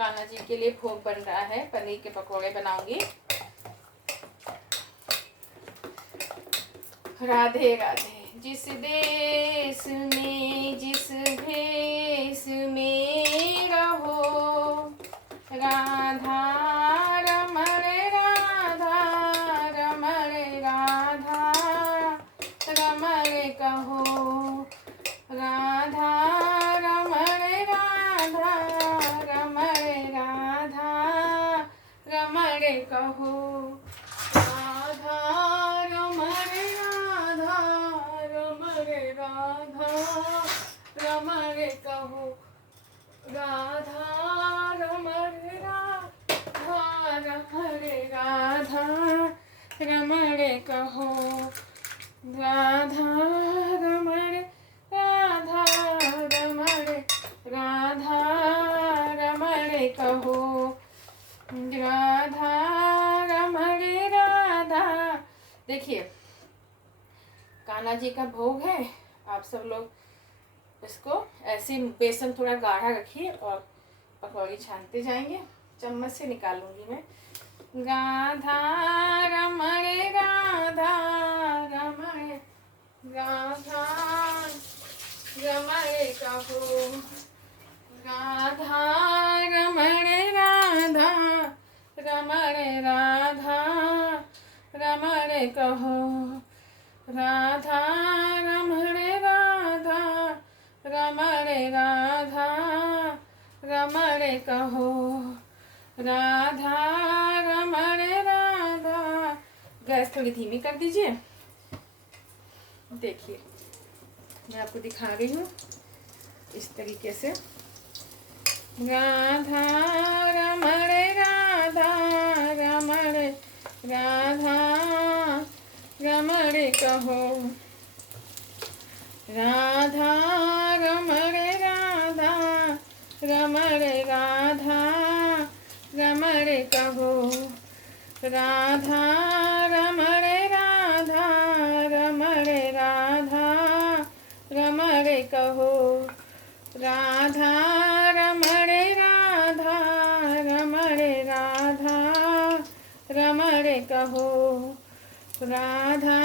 कान्हा जी के लिए भोग बन रहा है, पनीर के पकौड़े बनाऊंगी। राधे राधे। जिस देश में जिस भेष में रहो, राधा रमण राधा रमण राधा रमण कहो, राधा रमण राधा रमण राधा रमण कहो, राधा रमण राधा रमण राधा रमण कहो, राधा रमण राधा रमण राधा रमण कहो, राधा रमण राधा रमण राधा रमण कहो, राधा रमण राधा। देखिए कान्हा जी का भोग है, आप सब लोग इसको ऐसे बेसन थोड़ा गाढ़ा रखिए और पकौड़ी छानते जाएंगे। चम्मच से निकालूंगी मैं। राधा रमण राधा रमण राधा रमण कहो, राधा रमण राधा रमण राधा रमण कहो, राधा रमण राधा रमण राधा रमण कहो, राधा रमण राधा। गैस थोड़ी धीमी कर दीजिए। देखिए मैं आपको दिखा रही हूँ इस तरीके से। राधा रमण राधा रमण राधा रमण कहो, राधा रमण राधा रमण राधा रमण कहो, राधा रमण राधा रमण राधा रमण कहो, राधा रमण राधा रमण राधा रमण कहो, राधा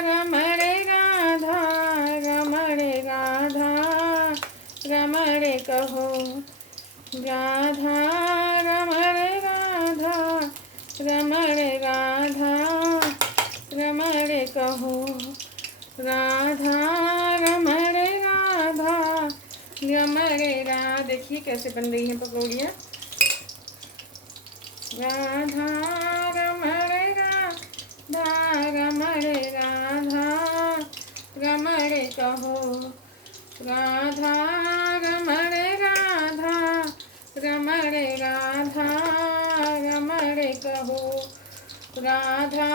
रमण राधा रमण राधा रमण कहो, राधा रमण राधा रमण राधा रमण कहो, राधा रमण राधा रमण राधा। देखिए कैसे बन रही हैं पकौड़ियाँ। राधा रमण राधा रमण राधा रमण कहो, राधा रमण राधा रमण राधा रमण कहो, राधा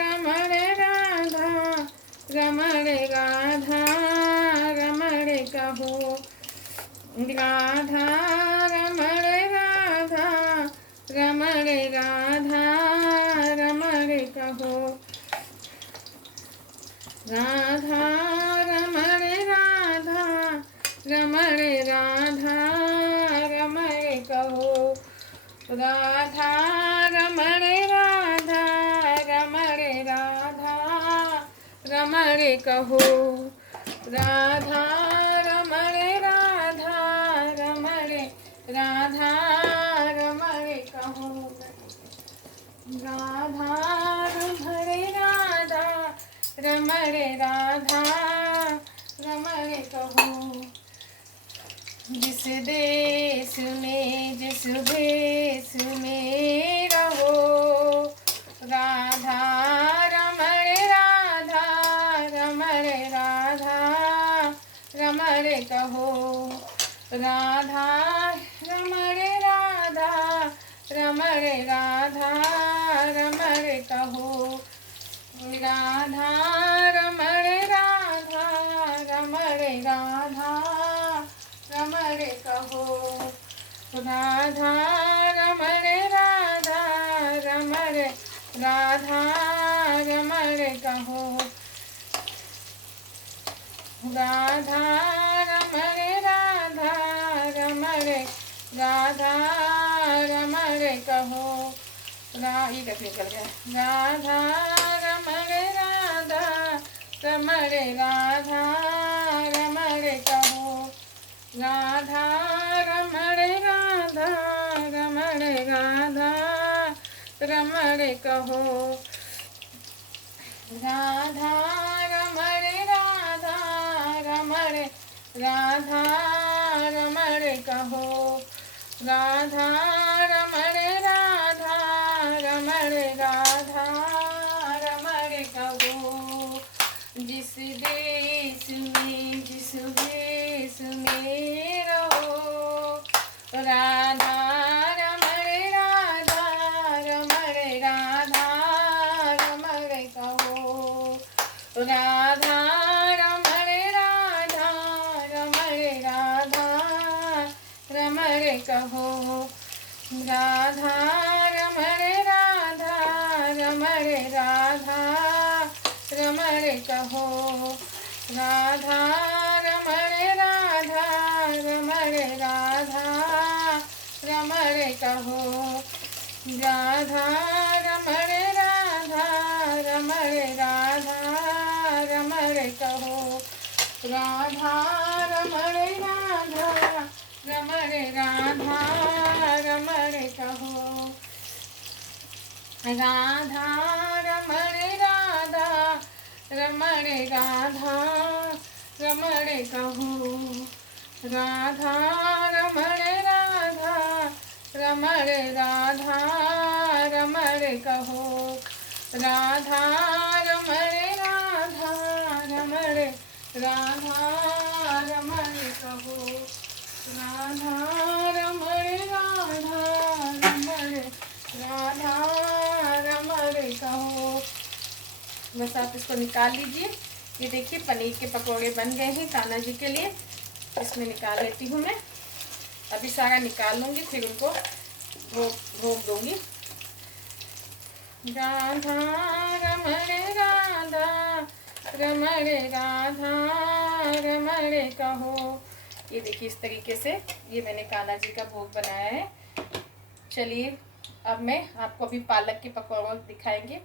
रमण राधा रमण राधा रमण कहो, राधा रमण राधा रमण राधा रमण कहो, राधा रमण राधा रमण राधा रमण कहो, राधा रमण राधा रमण राधा रमण कहो, राधा रमण राधा रमण राधा रमण कहो, राधा रमण राधा रमण राधा रमण कहो। जिस देश में जिस भेष में रहो, राधा रमण राधा रमण राधा रमण कहो, राधा रमण राधा रमण राधा रमण कहो, राधा रमण राधा रमण राधा रमण कहो, राधा रमण राधा रमण राधा रमण कहो, राधा रमण राधा रमण राधा रमण कहो ये कैसे निकल गया। राधा रमण राधा रमण राधा रमण कहो राधा रमण राधा रमण राधा रमण कहो राधा रमण राधा रमण राधा रमण कहो राधा रमण राधा रमण राधा रमण कहो जिस देश में रहो राधा रमण राधा रमण राधा रमण कहो राधा रमण राधा रमण राधा रमण कहो राधा रमण राधा रमण राधा रमण कहो राधा रमण राधा रमण राधा रमण कहो राधा रमण राधा रमण राधा रमण कहो राधा रमण राधा रमण राधा रमण कहो राधा रमण राधा रमण राधा रमण कहो राधा रमण राधा रमण राधा रमण कहो राधा रमण राधा रमण राधा रमण कहो राधा रमण राधा रमण राधा रमण कहो। बस आप इसको निकाल लीजिए। ये देखिए पनीर के पकौड़े बन गए हैं कान्हा जी के लिए। इसमें निकाल लेती हूँ मैं। अभी सारा निकाल लूँगी फिर उनको भोग दूँगी। राधा रमण राधा रमण राधा रमण कहो। ये देखिए इस तरीके से ये मैंने कान्हा जी का भोग बनाया है। चलिए अब मैं आपको अभी पालक के पकौड़े दिखाएंगे।